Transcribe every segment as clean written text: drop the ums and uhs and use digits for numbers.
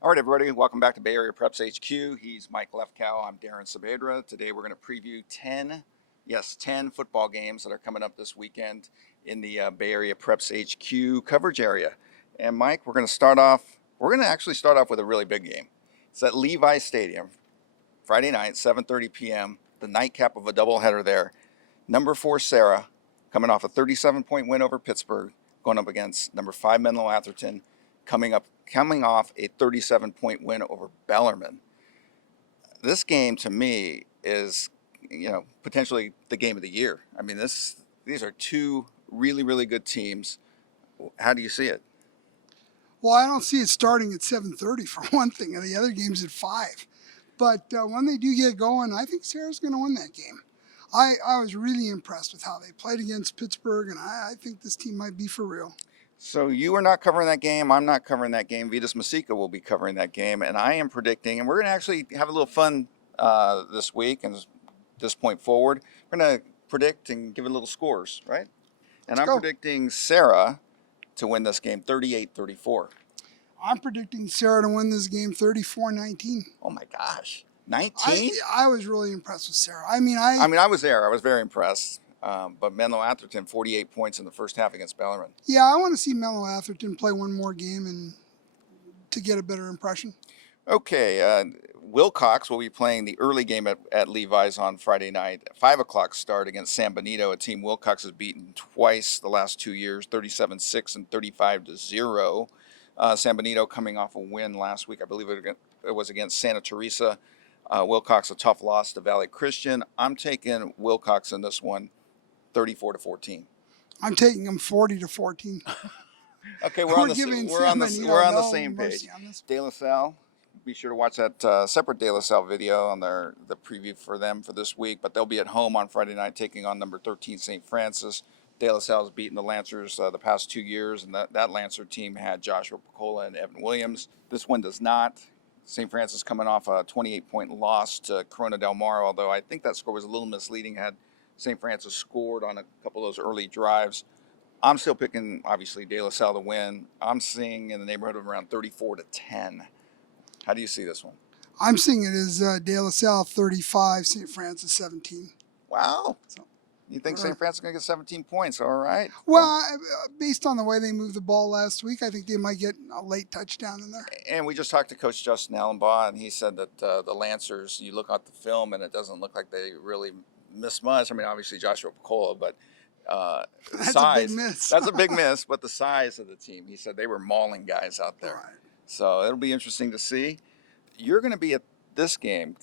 All right, everybody, welcome back to Bay Area Preps HQ. He's Mike Lefkow. I'm Darren Saabedra. Today we're going to preview 10 football games that are coming up this weekend in the Bay Area Preps HQ coverage area. And Mike, we're going to actually start off with a really big game. It's at Levi Stadium, Friday night, 7:30 p.m., the nightcap of a doubleheader there. Number 4, Sarah, coming off a 37-point win over Pittsburgh, going up against number 5, Menlo-Atherton, coming off a 37-point win over Bellarmine. This game to me is, potentially the game of the year. I mean, these are two really, really good teams. How do you see it? Well, I don't see it starting at 7:30 for one thing, and the other game's at 5. But when they do get going, I think Sarah's going to win that game. I was really impressed with how they played against Pittsburgh, and I think this team might be for real. So you are not covering that game. I'm not covering that game. Vitas Masica will be covering that game, and I am predicting. And we're going to actually have a little fun this week and this point forward. We're going to predict and give it little scores, right? And Let's I'm go. predicting Sarah to win this game 38-34. I'm predicting Sarah to win this game 34-19. Oh my gosh, 19? I was really impressed with Sarah. I was there. I was very impressed. But Menlo-Atherton, 48 points in the first half against Bellarmine. Yeah, I want to see Menlo-Atherton play one more game and to get a better impression. Okay, Wilcox will be playing the early game at Levi's on Friday night. 5 o'clock start against San Benito, a team Wilcox has beaten twice the last 2 years, 37-6 and 35-0. San Benito coming off a win last week. I believe it was against Santa Teresa. Wilcox, a tough loss to Valley Christian. I'm taking Wilcox in this one, 34-14. I'm taking them 40-14. Okay, we're on the same page. De La Salle, be sure to watch that separate De La Salle video on the preview for them for this week. But they'll be at home on Friday night taking on number 13 St. Francis. De La Salle has beaten the Lancers the past 2 years, and that Lancer team had Joshua Picola and Evan Williams. This one does not. St. Francis coming off a 28-point loss to Corona Del Mar, although I think that score was a little misleading. Had St. Francis scored on a couple of those early drives. I'm still picking, obviously, De La Salle to win. I'm seeing in the neighborhood of around 34-10. How do you see this one? I'm seeing it as De La Salle 35, St. Francis 17. Wow. You think St. Francis is going to get 17 points? All right. Well, based on the way they moved the ball last week, I think they might get a late touchdown in there. And we just talked to Coach Justin Allenbaugh, and he said that the Lancers, you look at the film, and it doesn't look like they really missed much. I mean, obviously Joshua Picola, but That's size. A big miss. That's a big miss, but the size of the team. He said they were mauling guys out there. Right. So it'll be interesting to see. You're going to be at this game,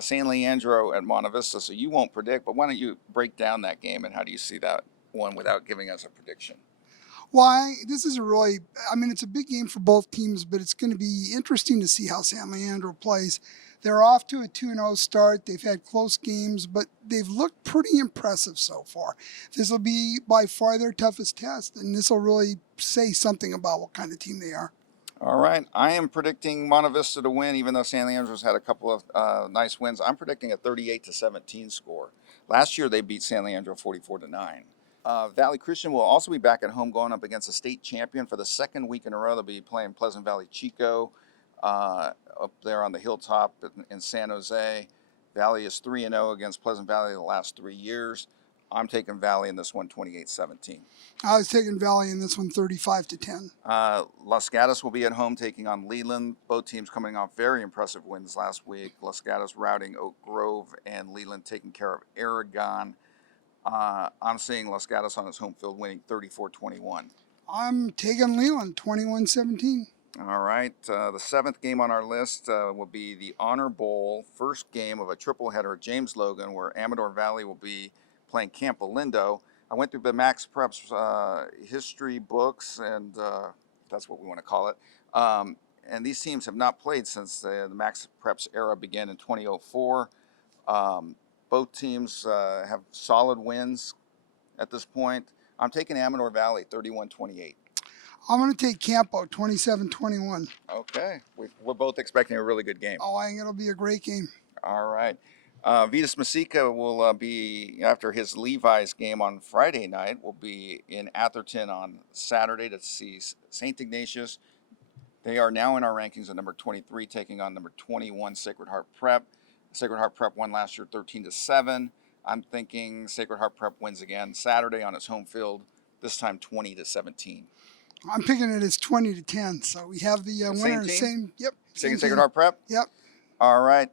San Leandro at Monte Vista, so you won't predict, but why don't you break down that game and how do you see that one without giving us a prediction? Why? This is it's a big game for both teams, but it's going to be interesting to see how San Leandro plays. They're off to a 2-0 start. They've had close games, but they've looked pretty impressive so far. This will be by far their toughest test, and this will really say something about what kind of team they are. All right. I am predicting Monte Vista to win, even though San Leandro's had a couple of nice wins. I'm predicting a 38-17 score. Last year, they beat San Leandro 44-9. Valley Christian will also be back at home going up against a state champion for the second week in a row. They'll be playing Pleasant Valley Chico up there on the hilltop in San Jose. Valley is 3-0 against Pleasant Valley the last 3 years. I'm taking Valley in this one, 28-17. I was taking Valley in this one, 35-10. Los Gatos will be at home taking on Leland. Both teams coming off very impressive wins last week. Los Gatos routing Oak Grove and Leland taking care of Aragon. I'm seeing Los Gatos on his home field winning 34-21. I'm taking Leland, 21-17. All right. The seventh game on our list will be the Honor Bowl, first game of a triple header at James Logan, where Amador Valley will be playing Campolindo. I went through the Max Preps history books, and that's what we want to call it. And these teams have not played since the Max Preps era began in 2004. Both teams have solid wins at this point. I'm taking Amador Valley, 31-28. I'm going to take Campo, 27-21. Okay. We're both expecting a really good game. Oh, I think it'll be a great game. All right. Vitas Masica will be, after his Levi's game on Friday night, will be in Atherton on Saturday to see St. Ignatius. They are now in our rankings at number 23, taking on number 21, Sacred Heart Prep. Sacred Heart Prep won last year 13-7. I'm thinking Sacred Heart Prep wins again Saturday on its home field, this time 20-17. I'm picking it as 20-10. So we have the winner. Same. Yep. Sacred Heart Prep. Yep. All right.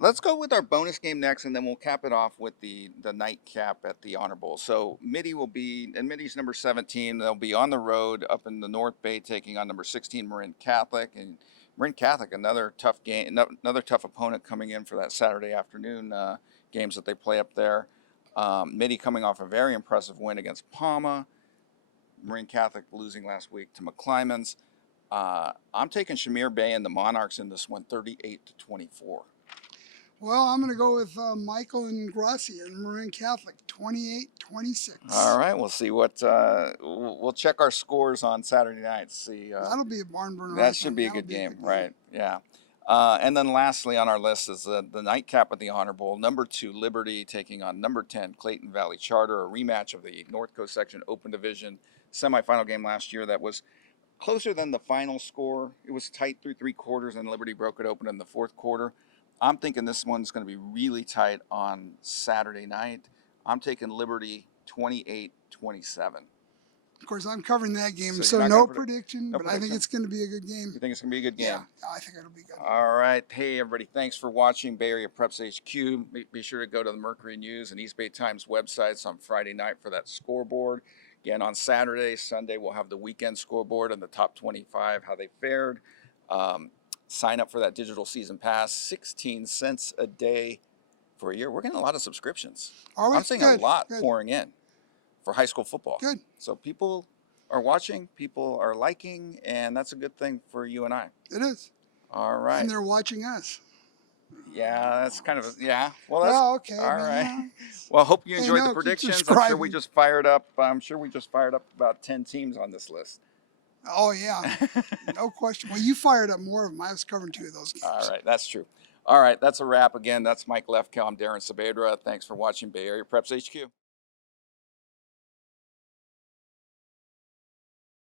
Let's go with our bonus game next, and then we'll cap it off with the nightcap at the Honor Bowl. So MITTY will be, and MITTY's number 17. They'll be on the road up in the North Bay, taking on number 16 Marin Catholic. And Marin Catholic, another tough game, another tough opponent coming in for that Saturday afternoon games that they play up there. MITTY coming off a very impressive win against Palma. Marin Catholic losing last week to McClymonds. I'm taking Shamir Bay and the Monarchs in this one, 38-24. Well, I'm going to go with Michael and Grassi and Marin Catholic, 28-26. All right, we'll see what we'll check our scores on Saturday night. See, that'll be a barn burner. That should be a good game, right? Yeah. And then lastly on our list is the nightcap of the Honor Bowl. Number 2 Liberty taking on number 10 Clayton Valley Charter, a rematch of the North Coast Section Open Division semifinal game last year that was closer than the final score. It was tight through 3 quarters, and Liberty broke it open in the 4th quarter. I'm thinking this one's going to be really tight on Saturday night. I'm taking Liberty 28-27. Of course, I'm covering that game, so no prediction, but I think it's going to be a good game. You think it's going to be a good game? Yeah, I think it'll be good. All right. Hey, everybody, thanks for watching Bay Area Preps HQ. Be sure to go to the Mercury News and East Bay Times websites on Friday night for that scoreboard. Again, on Saturday, Sunday, we'll have the weekend scoreboard and the top 25, how they fared. Sign up for that digital season pass, 16 cents a day for a year. We're getting a lot of subscriptions. I'm seeing a lot pouring in for high school football. Good. So people are watching, people are liking, and that's a good thing for you and I. It is. All right. And they're watching us. Yeah, that's kind of, yeah. Well, that's okay. all right. Well, hope you enjoyed the predictions. I'm sure we just fired up about 10 teams on this list. Oh, yeah. No question. Well, you fired up more of them. I was covering 2 of those games. All right. That's true. All right. That's a wrap. Again, that's Mike Lefkow. I'm Darren Sabedra. Thanks for watching Bay Area Preps HQ.